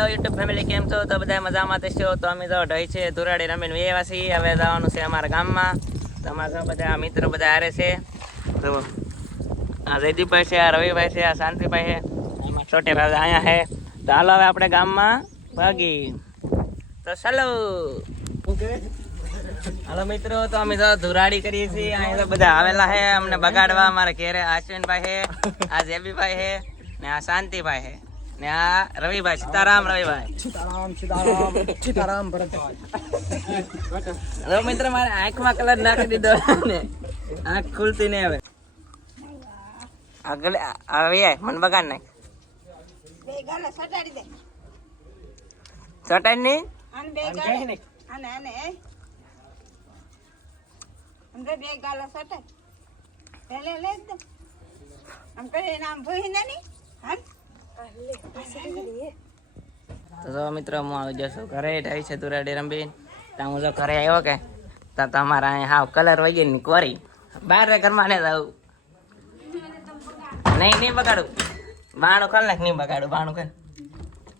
Hello YouTube family, કેમ છો? તો બધા મજામાં થશો. તો અમે તો ઢઈ છે ધુરાડી રમીને વેવા છીએ. હવે જવાનું છે અમારા ગામમાં. તમારા બધા મિત્રો બધા હારે છે. તો આ જયદીપભાઈ છે, આ રવિભાઈ છે, આ શાંતિભાઈ છે, એમાં છોટે રાજા અહીંયા છે. તો હાલો હવે આપણે ગામમાં ભાગી. તો ચાલો હાલો મિત્રો, તો અમે તો ધુરાડી કરીએ છીએ. અહીં તો બધા આવેલા છે અમને બગાડવા. અમારા ઘેરે અશ્વિનભાઈ છે, આ જેબીભાઈ છે ને આ શાંતિભાઈ છે ને આ રવિભાઈ. સીતારામ રવિભાઈ. સીતારામ ભરતભાઈ. હવે મિત્ર મારે આંખમાં કલર નાખી દીધો ને આંખ ખુલતી નહીં હવે. આગળ આવે મને બગાડ નાખ. ચટાઈ નહીં તો મિત્રો હું આવી જશું ઘરે. ઢાઈ છે ધુરાડી રંબીન. ત્યાં હું જો ઘરે આવ્યો કે તો તમારા અહીંયા હાવ કલર વહી ની કોરી બહાર ઘરમાં ને જાવ નહીં બગાડું. બાણું ખોલ નાખ. નહીં બગાડું બાણું ખોલ.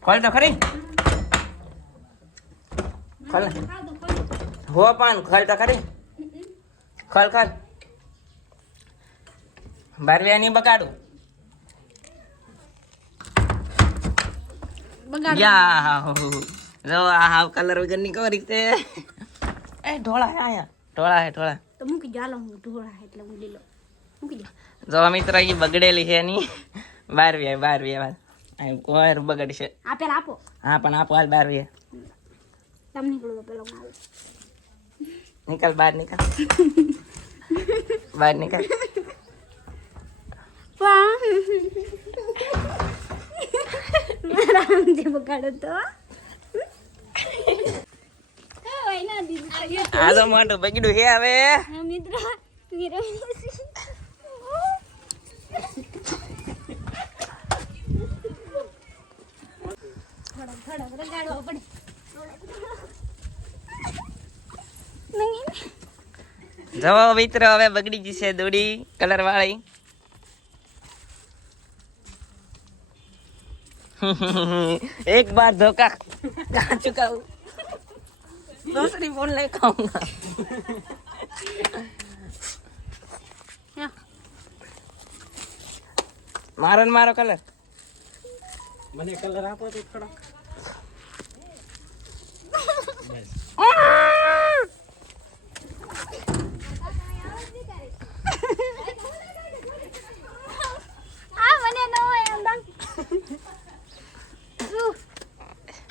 ખોલ તો ખરી. ખોલ હો પાન ખોલ તો ખરી. ખોલ ખોલ. બારવ્યા નહીં બગાડું. યા જો આ હાવ કલર વગર ની કોરી તે. એ ઢોળા હે આયા. ઢોળા હે ઢોળા. તો મૂકી જાલો હું ઢોળા એટલે હું લીલો મૂકી દે. જો મિત્ર એ બગડેલી છે ની. બારવ્યા કોઈ બગડશે. આ પેલા આપો. હા પણ આપો હાલ બારવ્યા. તમે નીકળો તો પેલો મારો નિકલ બહાર નિકલ. બહાર નિકલ. આરામથી બગાડો તો આ તો મોટું બગડ્યું છે હવે. મિત્ર જવો મિત્ર હવે બગડી જશે દોડી કલર વાળી. एक बार धोखा खा चुका हूँ, दूसरी फोन ले खाऊंगा. मारो न मारो कलर. મને કલર આપો તો થોડા.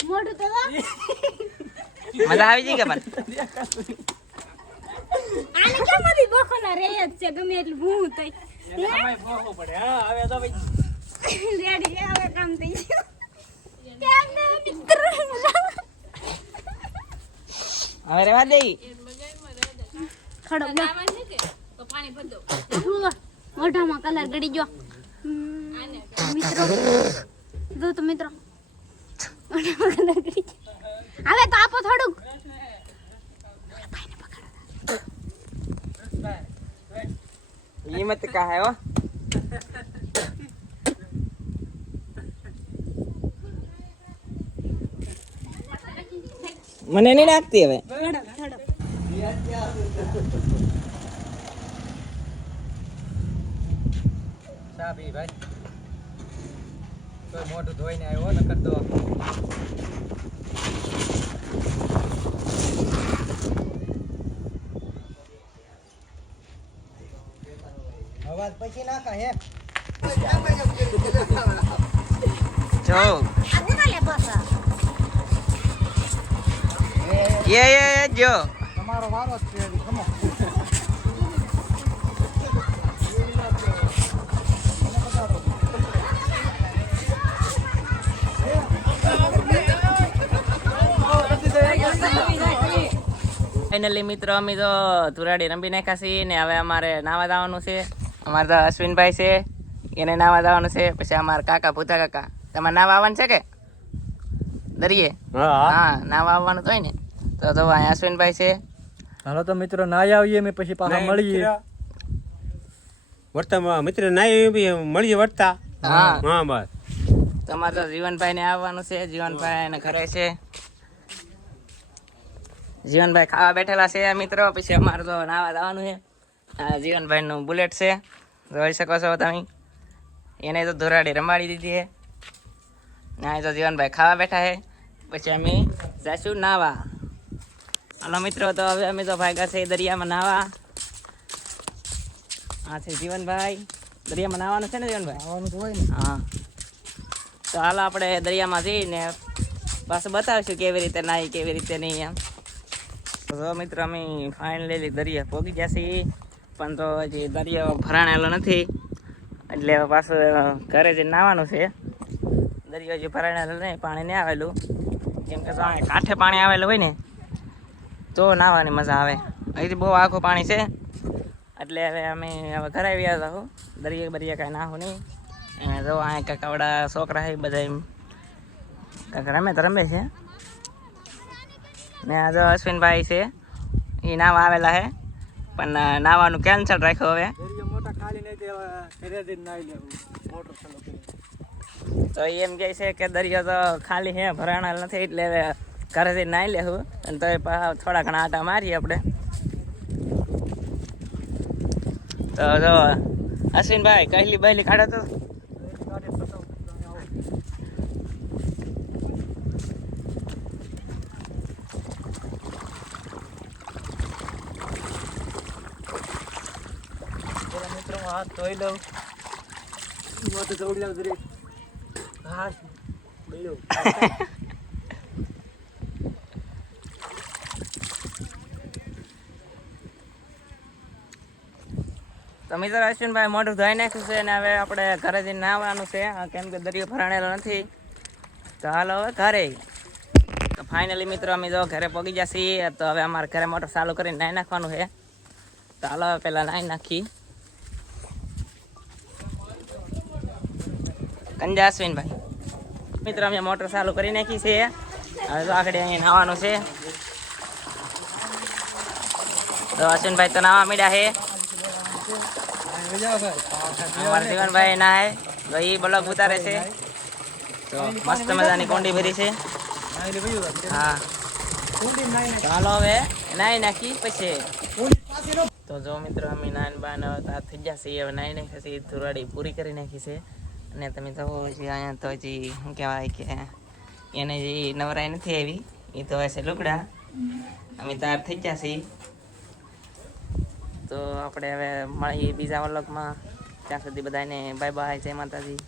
મોઢું તો મજા આવી જઈ કે પણ આને કેમ બધી બખોલા રે જ છે ગમે એટલું ભૂં થઈ એમાં બહુ પડે. હા હવે તો ભાઈ રેડી છે હવે કામ થઈ ગયું કેમ ને મિત્ર હવે રેવા દે. ખડો તો પાણી ભર દો. મોઢામાં કલર ગડી ગયો મિત્રો. જો તો મિત્રો મોઢામાં કલર ગડી ગયો. હવે તો આપો થોડુંક. ये मत कहा है वो. મને નહીં લાગતી હવે. સાબી ભાઈ કોઈ મોઢું ધોઈને આવ્યો ન કરતો. અવાજ પછી નાખા હે જો ये जो તમારો વારો જ છે. ખમો ફાઇનલી મિત્રો અમે તો ધુરાડી રંબી નાખ્યા છીએ ને હવે અમારે નાવા જવાનું છે. અમારે તો અશ્વિનભાઈ છે એને નાવા જવાનું છે. પછી અમારા કાકા ભૂતા કાકા તમારે નાવા આવવાનું છે કે દરિયે? હા નાવા આવવાનું તો હોય ને. તો અહીંયા અશ્વિનભાઈ છે. હાલો તો મિત્રો નાઈ આવીએ મેં પછી પાછા મળીએ. વર્તા મિત્ર નાઈ મળીએ વર્તા. હા હા બસ. તમારે તો જીવનભાઈ ને આવવાનું છે. જીવનભાઈ એને ઘરે છે. જીવનભાઈ ખાવા બેઠેલા છે મિત્રો. પછી અમારે તો નાવા જવાનું છે. આ જીવનભાઈ નું બુલેટ છે, જોઈ શકો છો તમે. એને તો ધોરાડી રમાડી દીધી છે. ના તો જીવનભાઈ ખાવા બેઠા છે. પછી અમે જઈશું નાવા. હાલો મિત્રો, તો હવે અમે તો ભાગ્યા છે દરિયામાં નાવા. હા છે જીવનભાઈ, દરિયામાં નાવાનું છે ને જીવનભાઈ? આવવાનું તો હોય ને. હા, તો હાલો આપણે દરિયામાં જઈને પાછું બતાવીશું કેવી રીતે નાહી કેવી રીતે નહીં એમ. તો મિત્રો અમે ફાઇનલી દરિયા પહોંચી ગયા છીએ, પણ તો હજી દરિયો ભરાણેલો નથી, એટલે પાછું ઘરે જઈને નાહવાનું છે. દરિયો હજી ભરાણેલો નહીં, પાણી નહીં આવેલું, કેમ કે કાંઠે પાણી આવેલું હોય ને તો નાહવાની મજા આવે. અહીંથી બહુ આખું પાણી છે, એટલે હવે અમે હવે ઘરે આવ્યા હતા. દરિયા બરિયા કાંઈ નાહું નહીં. અને જો આ કાંઈક આવડા છોકરા છે બધા એમ કાંઈક રમે તો રમે છે. ને આ જો અશ્વિનભાઈ છે, એ નાવા આવેલા છે, પણ નાવાનું કેન્સલ રાખ્યો હવે. દરિયો મોટા ખાલી નહીં તે ઘરે જઈને નાહી લેવું મોટર ચાલુ કરી. તો એમ કહે છે કે દરિયો તો ખાલી છે, ભરાણેલ નથી, એટલે હવે ઘરે જઈને નાહી લેવું. અને તો થોડા ઘણા આટા મારીએ આપણે. તો જો અશ્વિનભાઈ કહેલી બહેલી કાઢો તો. મિત્રો હાથ ધોઈ લઉં. મોટું દોડી લઉં જરી. હા બેલો. તો મિત્રો અશ્વિનભાઈ મોઢું ધોઈ નાખ્યું છે, અને હવે આપણે ઘરે જઈને નાહવાનું છે, કેમ કે દરિયો ભરાણેલો નથી. તો હાલો હવે ઘરે. તો ફાઇનલી મિત્રો અમે જો ઘરે પહોંચી ગયા છીએ. તો હવે અમારે ઘરે મોટર ચાલુ કરીને નાહી નાખવાનું છે. તો હાલો હવે પહેલાં નાહી નાખી. કંજા અશ્વિનભાઈ. મિત્રો અમે મોટર ચાલુ કરી નાખી છે. હવે તો આગળ અહીં નાહવાનું છે. તો અશ્વિનભાઈ તો નાહવા મીડ્યા છે. અમારા જીવનભાઈ નાહે તો એ બ્લોક ઉતારે છે. તો મસ્ત મજાની કોંડી ભરી છે. હા, ચાલો હવે નાહી નાખી પછી. તો જો મિત્રો અમે નાન બાન થઈ ગયા છીએ. હવે નાહી નાખી છીએ, ધોરાડી પૂરી કરી નાખી છે. અને તમે તો હજી અહીંયા તો હજી શું કહેવાય કે એને જે નવરાઈ નથી આવી, એ તો હશે લુગડા. અમે તૈયાર થઈ ગયા છીએ. તો આપણે હવે મળીએ બીજા વ્લોગમાં. ત્યાં સુધી બધાને બાય બાય, જય માતાજી.